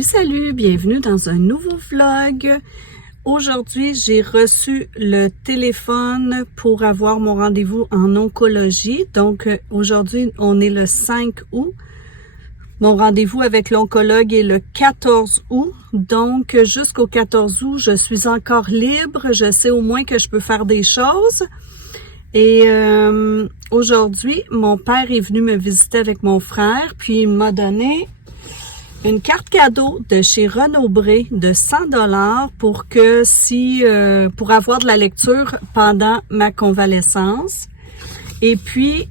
Salut, bienvenue dans un nouveau vlog. Aujourd'hui, j'ai reçu le téléphone pour avoir mon rendez-vous en oncologie. Donc, aujourd'hui, on est le 5 août. Mon rendez-vous avec l'oncologue est le 14 août. Donc, jusqu'au 14 août, je suis encore libre. Je sais au moins que je peux faire des choses. Et aujourd'hui, mon père est venu me visiter avec mon frère, puis il m'a donné une carte cadeau de chez Renaud-Bré de 100$ pour avoir de la lecture pendant ma convalescence. Et puis,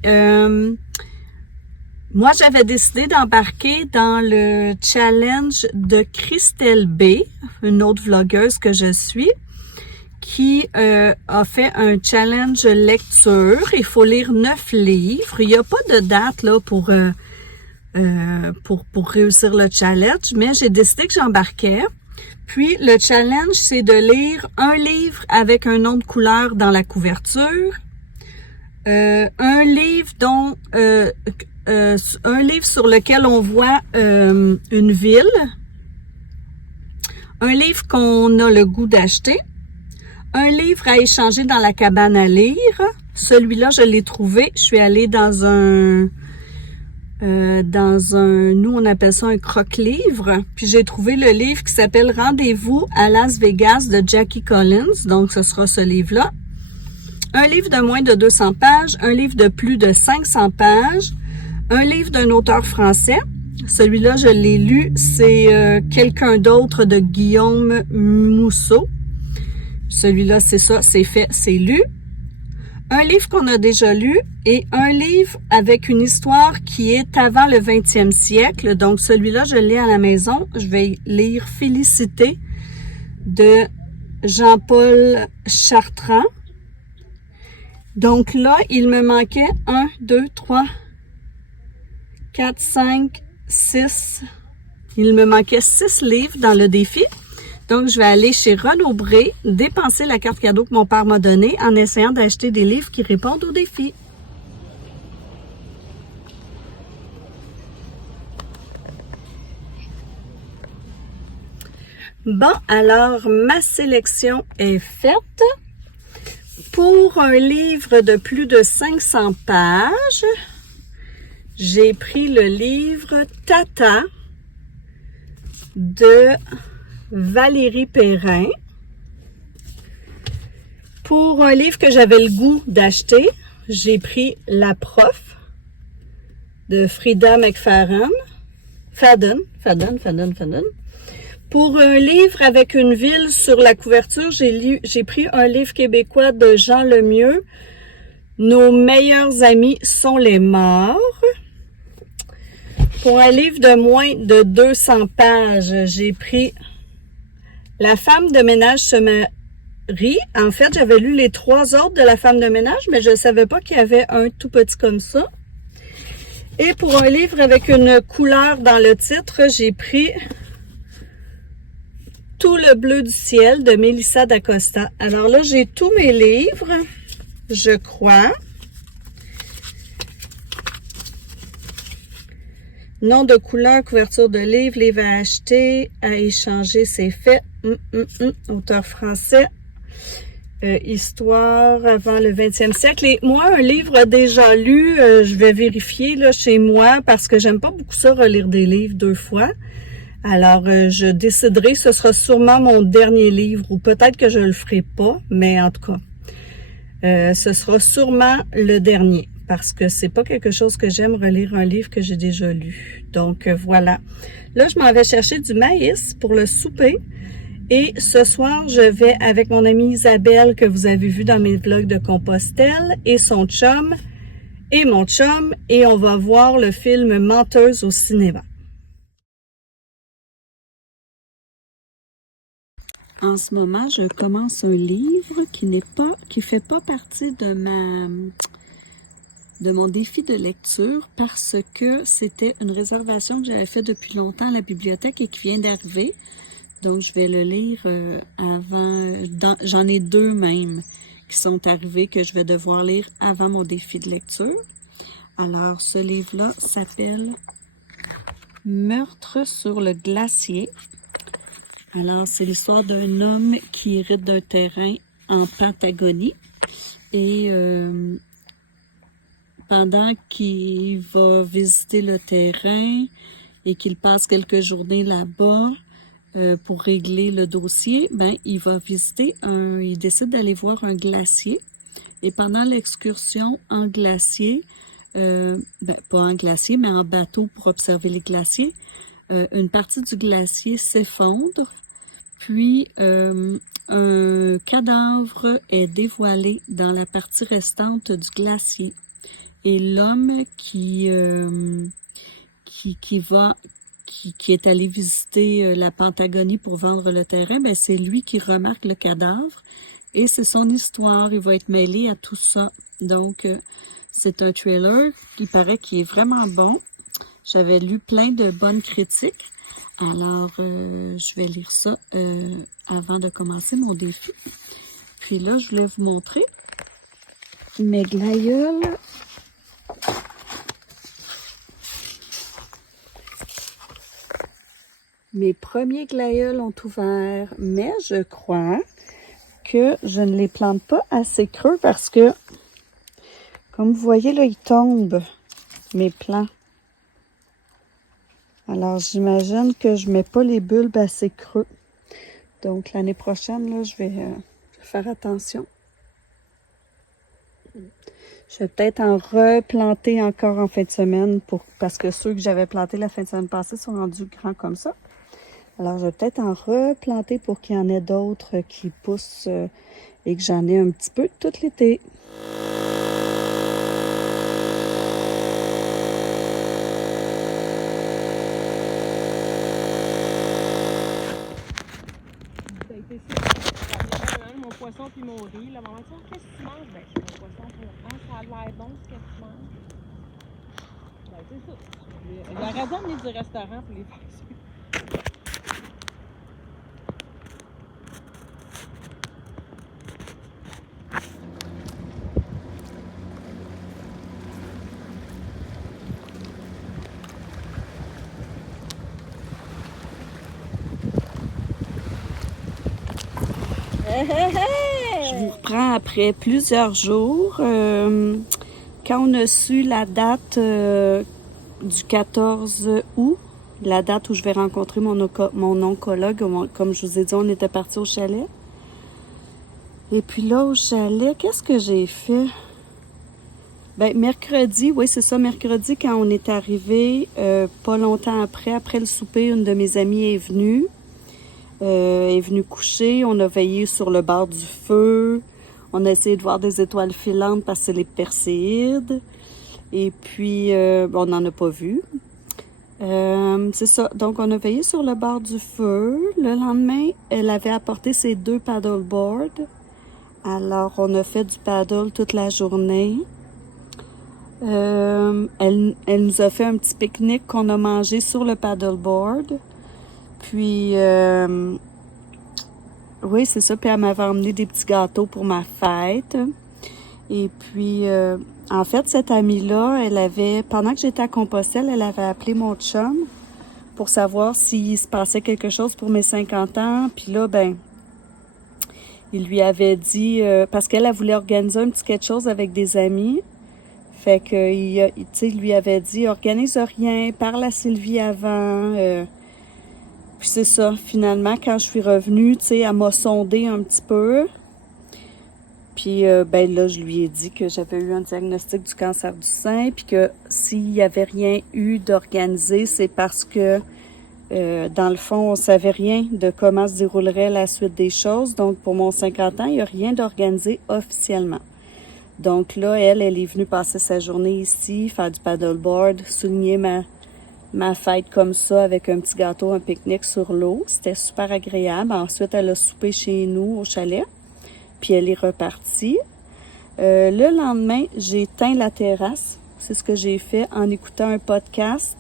moi, j'avais décidé d'embarquer dans le challenge de Christelle B, une autre vlogueuse que je suis, qui a fait un challenge lecture. Il faut lire 9 livres. Il n'y a pas de date là pour réussir le challenge, mais j'ai décidé que j'embarquais. Puis, le challenge, c'est de lire un livre avec un nom de couleur dans la couverture, un livre sur lequel on voit une ville, un livre qu'on a le goût d'acheter, un livre à échanger dans la cabane à lire. Celui-là, je l'ai trouvé. Je suis allée dans un, nous on appelle ça un croque-livre, puis j'ai trouvé le livre qui s'appelle Rendez-vous à Las Vegas de Jackie Collins, donc ce sera ce livre-là. Un livre de moins de 200 pages, un livre de plus de 500 pages, un livre d'un auteur français. Celui-là, je l'ai lu, c'est Quelqu'un d'autre de Guillaume Musso. Celui-là, c'est ça, c'est fait, c'est lu. Un livre qu'on a déjà lu et un livre avec une histoire qui est avant le 20e siècle. Donc, celui-là, je l'ai à la maison. Je vais lire Félicité de Jean-Paul Chartrand. Donc là, il me manquait 1, 2, 3, 4, 5, 6. Il me manquait 6 livres dans le défi. Donc, je vais aller chez Renaud-Bré, dépenser la carte cadeau que mon père m'a donnée en essayant d'acheter des livres qui répondent au défi. Bon, alors, ma sélection est faite. Pour un livre de plus de 500 pages, j'ai pris le livre Tata de Valérie Perrin. Pour un livre que j'avais le goût d'acheter, j'ai pris La Prof de Frida McFadden. Pour un livre avec une ville sur la couverture, j'ai pris un livre québécois de Jean Lemieux, Nos meilleurs amis sont les morts. Pour un livre de moins de 200 pages, j'ai pris La femme de ménage se marie. En fait, j'avais lu les 3 autres de La femme de ménage, mais je ne savais pas qu'il y avait un tout petit comme ça. Et pour un livre avec une couleur dans le titre, j'ai pris Tout le bleu du ciel de Mélissa d'Acosta. Alors là, j'ai tous mes livres, je crois. Nom de couleur, couverture de livre, livre à acheter, à échanger, c'est fait. Auteur français. Histoire avant le 20e siècle. Et moi, un livre déjà lu, je vais vérifier là chez moi parce que j'aime pas beaucoup ça, relire des livres 2 fois. Alors, je déciderai, ce sera sûrement mon dernier livre ou peut-être que je le ferai pas, mais en tout cas, ce sera sûrement le dernier parce que c'est pas quelque chose que j'aime relire un livre que j'ai déjà lu. Donc, voilà. Là, je m'en vais chercher du maïs pour le souper. Et ce soir, je vais avec mon amie Isabelle que vous avez vu dans mes vlogs de Compostelle et son chum et mon chum et on va voir le film Menteuse au cinéma. En ce moment, je commence un livre qui fait pas partie de de mon défi de lecture parce que c'était une réservation que j'avais faite depuis longtemps à la bibliothèque et qui vient d'arriver. Donc, je vais le lire avant. J'en ai 2 même qui sont arrivés que je vais devoir lire avant mon défi de lecture. Alors, ce livre-là s'appelle Meurtre sur le glacier. Alors, c'est l'histoire d'un homme qui hérite d'un terrain en Patagonie et pendant qu'il va visiter le terrain et qu'il passe quelques journées là-bas pour régler le dossier, ben il va visiter il décide d'aller voir un glacier et pendant l'excursion en glacier, pas en glacier mais en bateau pour observer les glaciers, une partie du glacier s'effondre, puis un cadavre est dévoilé dans la partie restante du glacier. Et l'homme qui est allé visiter la Patagonie pour vendre le terrain, ben c'est lui qui remarque le cadavre et c'est son histoire. Il va être mêlé à tout ça. Donc, c'est un thriller qui paraît qu'il est vraiment bon. J'avais lu plein de bonnes critiques. Alors, je vais lire ça avant de commencer mon défi. Puis là, je voulais vous montrer mes glaïeuls. Mes premiers glaïeuls ont ouvert, mais je crois que je ne les plante pas assez creux parce que, comme vous voyez, là, ils tombent, mes plants. Alors, j'imagine que je mets pas les bulbes assez creux. Donc, l'année prochaine, là, je vais faire attention. Je vais peut-être en replanter encore en fin de semaine parce que ceux que j'avais plantés la fin de semaine passée sont rendus grands comme ça. Alors, je vais peut-être en replanter pour qu'il y en ait d'autres qui poussent et que j'en ai un petit peu tout l'été. Mon poisson puis mon riz. La maman dit, qu'est-ce que tu manges? Ben, c'est mon poisson pour ça a l'air bon, ce que tu manges. Ben, c'est ça. Il a raison de venir du restaurant pour les faire ça. Je vous reprends après plusieurs jours. Quand on a su la date du 14 août, la date où je vais rencontrer mon oncologue, comme je vous ai dit, on était parti au chalet. Et puis là, au chalet, qu'est-ce que j'ai fait? Ben, mercredi, oui, c'est ça, mercredi, quand on est arrivé, pas longtemps après le souper, une de mes amies est venue coucher. On a veillé sur le bord du feu. On a essayé de voir des étoiles filantes parce que c'est les Perséides. Et puis, on n'en a pas vu. C'est ça. Donc, on a veillé sur le bord du feu. Le lendemain, elle avait apporté ses 2 paddleboards. Alors, on a fait du paddle toute la journée. Elle nous a fait un petit pique-nique qu'on a mangé sur le paddleboard. Puis, oui, c'est ça. Puis, elle m'avait emmené des petits gâteaux pour ma fête. Et puis, en fait, cette amie-là, pendant que j'étais à Compostelle, elle avait appelé mon chum pour savoir s'il se passait quelque chose pour mes 50 ans. Puis là, ben, il lui avait dit, parce qu'elle voulait organiser un petit quelque chose avec des amis. Fait que, il lui avait dit, organise rien, parle à Sylvie avant. Puis c'est ça, finalement, quand je suis revenue, elle m'a sondé un petit peu. Puis, ben là, je lui ai dit que j'avais eu un diagnostic du cancer du sein, puis que s'il n'y avait rien eu d'organisé, c'est parce que, dans le fond, on savait rien de comment se déroulerait la suite des choses. Donc, pour mon 50 ans, il n'y a rien d'organisé officiellement. Donc là, elle est venue passer sa journée ici, faire du paddleboard, souligner ma fête comme ça avec un petit gâteau, un pique-nique sur l'eau. C'était super agréable. Ensuite, elle a soupé chez nous au chalet. Puis elle est repartie. Le lendemain, j'ai éteint la terrasse. C'est ce que j'ai fait en écoutant un podcast,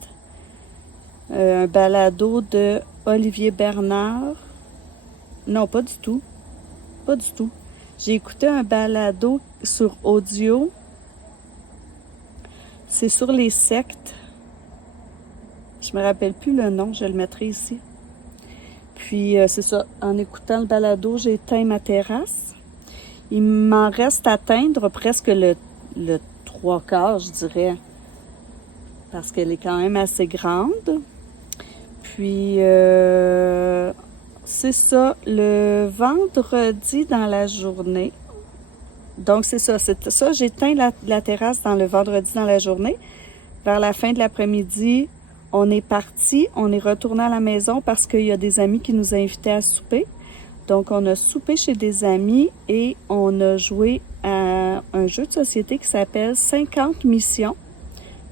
un balado de Olivier Bernard. Non, pas du tout. Pas du tout. J'ai écouté un balado sur audio. C'est sur les sectes. Je me rappelle plus le nom, je le mettrai ici. Puis, c'est ça, en écoutant le balado, j'ai éteint ma terrasse. Il m'en reste à atteindre presque le 3/4, je dirais, parce qu'elle est quand même assez grande. Puis, c'est ça, le vendredi dans la journée. Donc, c'est ça, j'éteins la terrasse le vendredi dans la journée. Vers la fin de l'après-midi, on est parti, on est retourné à la maison parce qu'il y a des amis qui nous invitaient à souper. Donc, on a soupé chez des amis et on a joué à un jeu de société qui s'appelle 50 missions.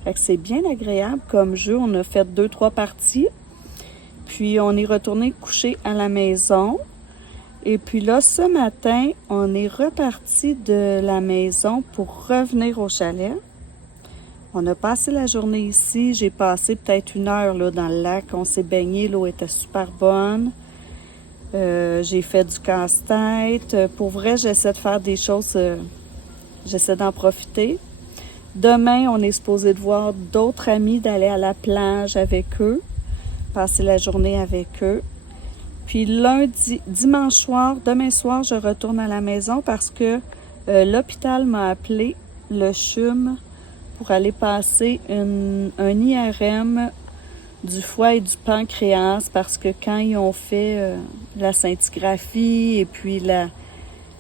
Fait que c'est bien agréable comme jeu. On a fait 2-3 parties. Puis, on est retourné coucher à la maison. Et puis là, ce matin, on est reparti de la maison pour revenir au chalet. On a passé la journée ici. J'ai passé peut-être 1 heure là, dans le lac. On s'est baigné. L'eau était super bonne. J'ai fait du casse-tête. Pour vrai, j'essaie de faire des choses. J'essaie d'en profiter. Demain, on est supposé de voir d'autres amis, d'aller à la plage avec eux. Passer la journée avec eux. Puis dimanche soir, demain soir, je retourne à la maison parce que l'hôpital m'a appelé, le CHUM, pour aller passer un IRM du foie et du pancréas parce que quand ils ont fait la scintigraphie et puis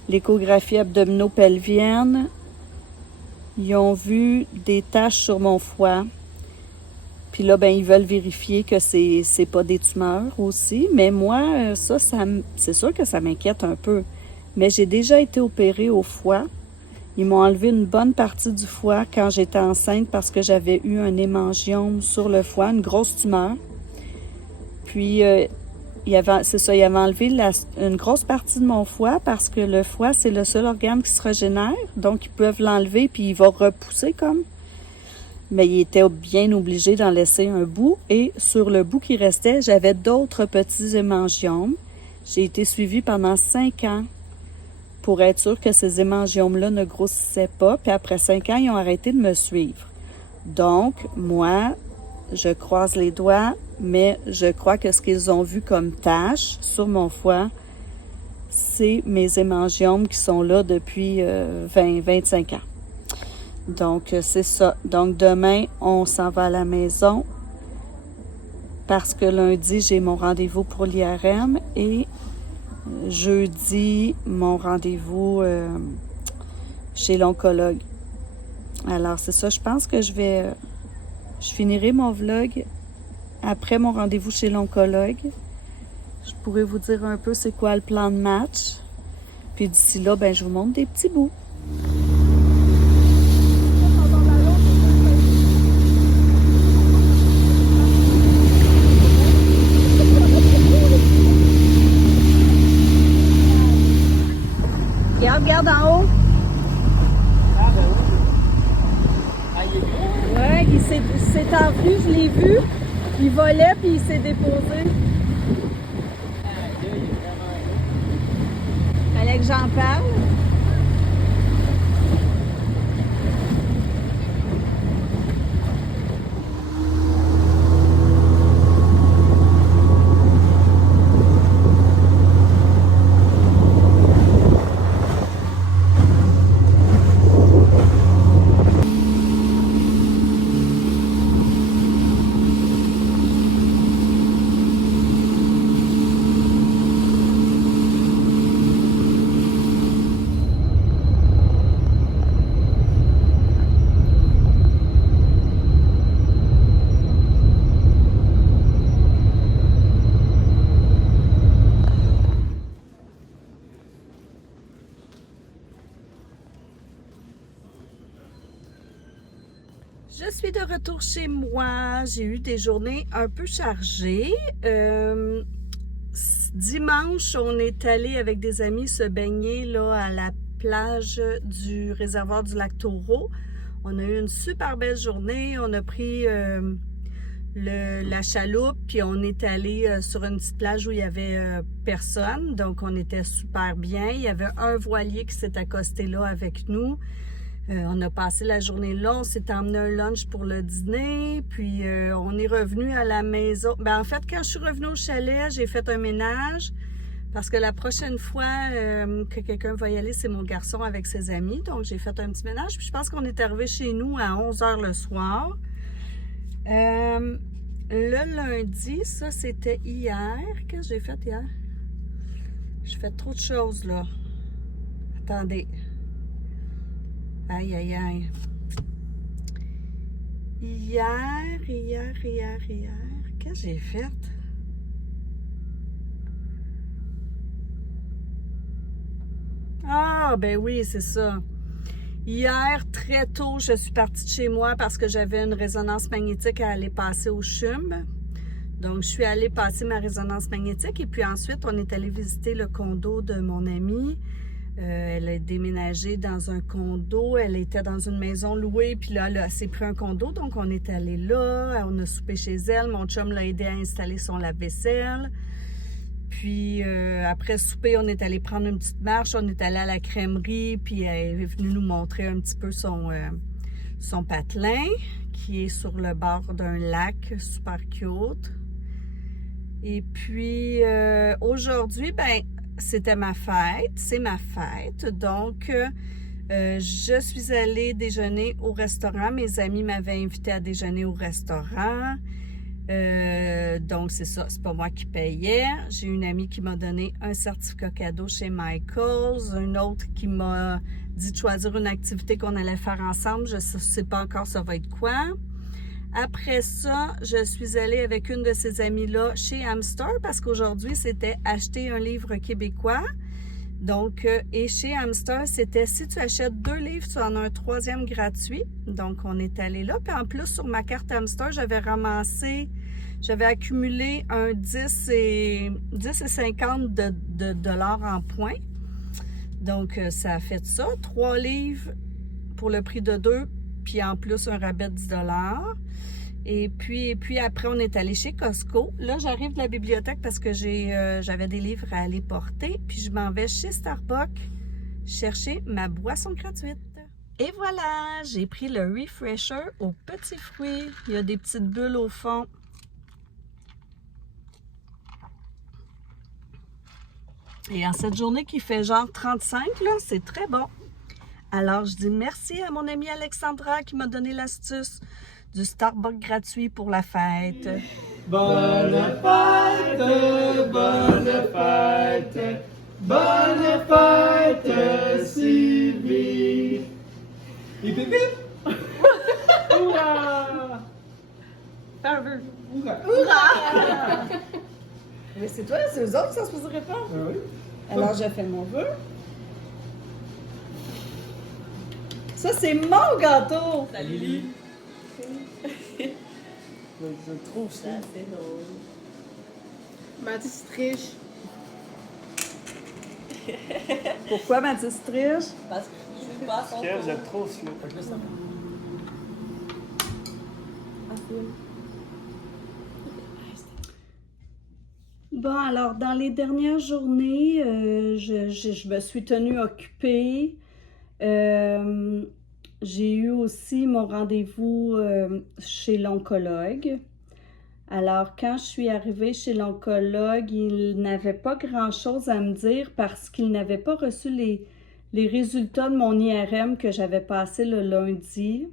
l'échographie abdominopelvienne, ils ont vu des taches sur mon foie. Puis là, ben ils veulent vérifier que c'est pas des tumeurs aussi. Mais moi, c'est sûr que ça m'inquiète un peu. Mais j'ai déjà été opérée au foie. Ils m'ont enlevé une bonne partie du foie quand j'étais enceinte parce que j'avais eu un hémangiome sur le foie, une grosse tumeur. Puis, ils avaient enlevé une grosse partie de mon foie parce que le foie, c'est le seul organe qui se régénère. Donc, ils peuvent l'enlever puis il va repousser comme. Mais ils étaient bien obligés d'en laisser un bout. Et sur le bout qui restait, j'avais d'autres petits hémangiomes. J'ai été suivie pendant 5 ans pour être sûre que ces hémangiomes-là ne grossissaient pas. Puis après 5 ans, ils ont arrêté de me suivre. Donc, moi, je croise les doigts, mais je crois que ce qu'ils ont vu comme tache sur mon foie, c'est mes hémangiomes qui sont là depuis 25 ans. Donc, c'est ça. Donc, demain, on s'en va à la maison parce que lundi, j'ai mon rendez-vous pour l'IRM et jeudi, mon rendez-vous chez l'oncologue. Alors, c'est ça. Je pense que je finirai mon vlog après mon rendez-vous chez l'oncologue. Je pourrais vous dire un peu c'est quoi le plan de match. Puis d'ici là, ben, je vous montre des petits bouts. Regarde en haut. Ah ben oui. Ah, il est beau. Ouais, il s'est enfui, je l'ai vu. Il volait puis il s'est déposé. Ah, Dieu, il est vraiment beau. Fallait que j'en parle. Je suis de retour chez moi. J'ai eu des journées un peu chargées. Dimanche, on est allé avec des amis se baigner là, à la plage du réservoir du lac Taureau. On a eu une super belle journée. On a pris la chaloupe, puis on est allé sur une petite plage où il y avait personne. Donc, on était super bien. Il y avait un voilier qui s'est accosté là avec nous. On a passé la journée là, on s'est emmené un lunch pour le dîner, puis on est revenu à la maison. Ben, en fait, quand je suis revenue au chalet, j'ai fait un ménage, parce que la prochaine fois que quelqu'un va y aller, c'est mon garçon avec ses amis. Donc, j'ai fait un petit ménage, puis je pense qu'on est arrivé chez nous à 11h le soir. Le lundi, ça, c'était hier. Qu'est-ce que j'ai fait hier? J'ai fait trop de choses, là. Attendez. Aïe, aïe, aïe. Hier. Qu'est-ce que j'ai fait? Ah, ben oui, c'est ça. Hier, très tôt, je suis partie de chez moi parce que j'avais une résonance magnétique à aller passer au CHUM. Donc, je suis allée passer ma résonance magnétique et puis ensuite, on est allé visiter le condo de mon amie. Elle a déménagé dans un condo, elle était dans une maison louée, puis là, elle s'est pris un condo, donc on est allé là, on a soupé chez elle, mon chum l'a aidé à installer son lave-vaisselle, puis après souper, on est allé prendre une petite marche, on est allé à la crèmerie, puis elle est venue nous montrer un petit peu son patelin, qui est sur le bord d'un lac, super cute. Et puis aujourd'hui, ben c'était ma fête, c'est ma fête, donc je suis allée déjeuner au restaurant. Mes amis m'avaient invité à déjeuner au restaurant, donc c'est ça, c'est pas moi qui payais. J'ai une amie qui m'a donné un certificat cadeau chez Michaels, une autre qui m'a dit de choisir une activité qu'on allait faire ensemble, je sais pas encore ça va être quoi. Après ça, je suis allée avec une de ces amies-là chez Hamster parce qu'aujourd'hui, c'était acheter un livre québécois. Donc, et chez Hamster, c'était si tu achètes 2 livres, tu en as un 3e gratuit. Donc, on est allé là. Puis en plus, sur ma carte Hamster, j'avais accumulé un 10 et 50 de dollars en points. Donc, ça a fait ça. 3 livres pour le prix de 2, puis en plus, un rabais de 10 $. Et puis après, on est allé chez Costco. Là, j'arrive de la bibliothèque parce que j'avais des livres à aller porter. Puis je m'en vais chez Starbucks chercher ma boisson gratuite. Et voilà, j'ai pris le Refresher aux petits fruits. Il y a des petites bulles au fond. Et en cette journée qui fait genre 35, là, c'est très bon. Alors, je dis merci à mon amie Alexandra qui m'a donné l'astuce du Starbucks gratuit pour la fête. Bonne fête, bonne fête, bonne fête, Sylvie. Hip hip hip. Hurrah! Fais un vœu. Hurrah! Mais c'est toi, c'est eux autres, ça se poserait pas. Ah oui? Alors, je fais mon vœu. Ça, c'est mon gâteau! Salut Lily. Je trouve ça. C'est drôle. Mathis triche. Pourquoi Mathis triche? Parce que je suis pas à son Kev, tour. vous êtes trop slow. Fait que là, ça Bon, alors, dans les dernières journées, je me suis tenue occupée. J'ai eu aussi mon rendez-vous chez l'oncologue. Alors, quand je suis arrivée chez l'oncologue, il n'avait pas grand-chose à me dire parce qu'il n'avait pas reçu les résultats de mon IRM que j'avais passé le lundi.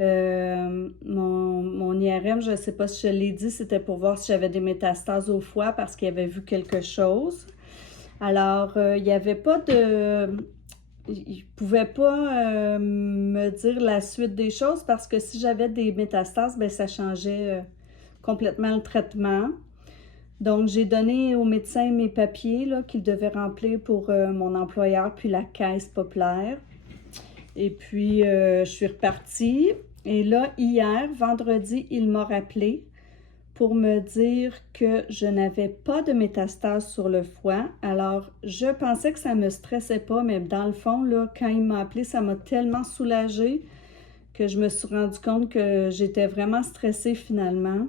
Mon IRM, je ne sais pas si je l'ai dit, c'était pour voir si j'avais des métastases au foie parce qu'il avait vu quelque chose. Alors, il n'y avait pas de... Il ne pouvait pas me dire la suite des choses parce que si j'avais des métastases, ben, ça changeait complètement le traitement. Donc, j'ai donné au médecin mes papiers qu'il devait remplir pour mon employeur puis la caisse populaire. Et puis, je suis repartie. Et là, hier, vendredi, il m'a rappelé pour me dire que je n'avais pas de métastase sur le foie. Alors, je pensais que ça me stressait pas, mais dans le fond, là, quand il m'a appelé, ça m'a tellement soulagée que je me suis rendu compte que j'étais vraiment stressée finalement.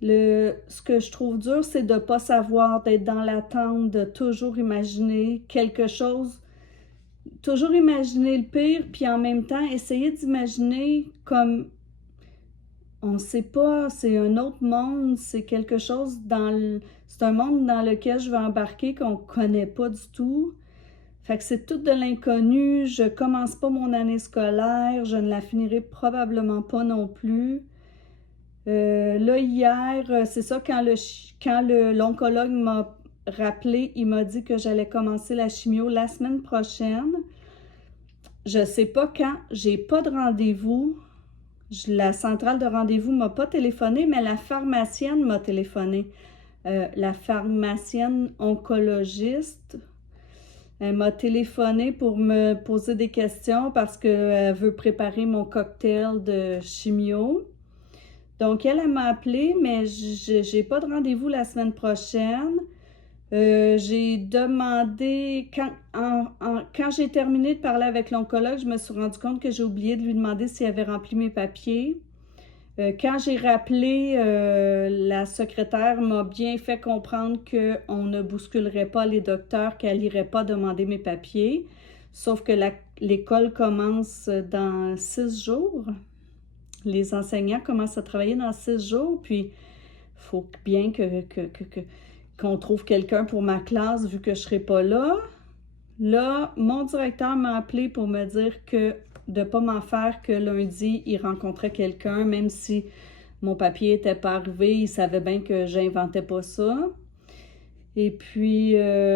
Ce que je trouve dur, c'est de ne pas savoir, d'être dans l'attente, de toujours imaginer quelque chose, toujours imaginer le pire, puis en même temps, essayer d'imaginer comme, on ne sait pas, c'est un autre monde, c'est quelque chose c'est un monde dans lequel je vais embarquer qu'on ne connaît pas du tout. Fait que c'est tout de l'inconnu, je commence pas mon année scolaire, je ne la finirai probablement pas non plus. Là, hier, c'est ça, quand l'oncologue m'a rappelé, il m'a dit que j'allais commencer la chimio la semaine prochaine. Je sais pas quand, j'ai pas de rendez-vous. La centrale de rendez-vous m'a pas téléphoné, mais la pharmacienne m'a téléphoné. La pharmacienne oncologiste, elle m'a téléphoné pour me poser des questions parce qu'elle veut préparer mon cocktail de chimio. Donc, elle m'a appelé, mais j'ai pas de rendez-vous la semaine prochaine. J'ai demandé, quand j'ai terminé de parler avec l'oncologue, je me suis rendu compte que j'ai oublié de lui demander s'il avait rempli mes papiers. Quand j'ai rappelé, la secrétaire m'a bien fait comprendre qu'on ne bousculerait pas les docteurs, qu'elle n'irait pas demander mes papiers. Sauf que l'école commence dans 6 jours. Les enseignants commencent à travailler dans 6 jours, puis il faut bien qu'on trouve quelqu'un pour ma classe vu que je ne serai pas là. Là, mon directeur m'a appelé pour me dire que de ne pas m'en faire que lundi, il rencontrait quelqu'un, même si mon papier n'était pas arrivé, il savait bien que j'inventais pas ça. Et puis,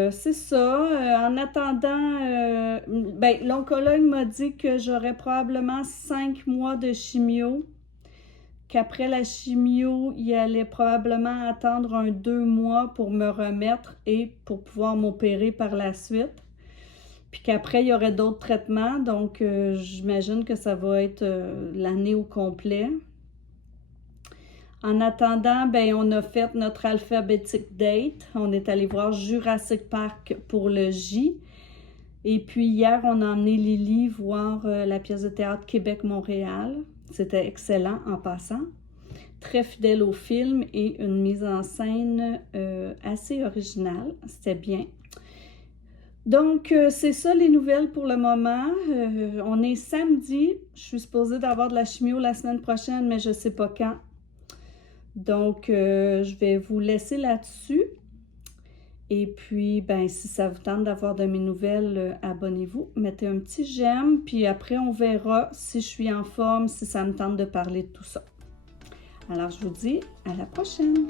c'est ça. En attendant, l'oncologue m'a dit que j'aurais probablement 5 mois de chimio, qu'après la chimio, il allait probablement attendre 2 mois pour me remettre et pour pouvoir m'opérer par la suite. Puis qu'après, il y aurait d'autres traitements, donc j'imagine que ça va être l'année au complet. En attendant, on a fait notre alphabétique date. On est allé voir Jurassic Park pour le J. Et puis hier, on a emmené Lily voir la pièce de théâtre Québec-Montréal. C'était excellent en passant. Très fidèle au film et une mise en scène assez originale. C'était bien. Donc, c'est ça les nouvelles pour le moment. On est samedi. Je suis supposée d'avoir de la chimio la semaine prochaine, mais je ne sais pas quand. Donc, je vais vous laisser là-dessus. Et puis, si ça vous tente d'avoir de mes nouvelles, abonnez-vous. Mettez un petit j'aime. Puis après, on verra si je suis en forme, si ça me tente de parler de tout ça. Alors, je vous dis à la prochaine.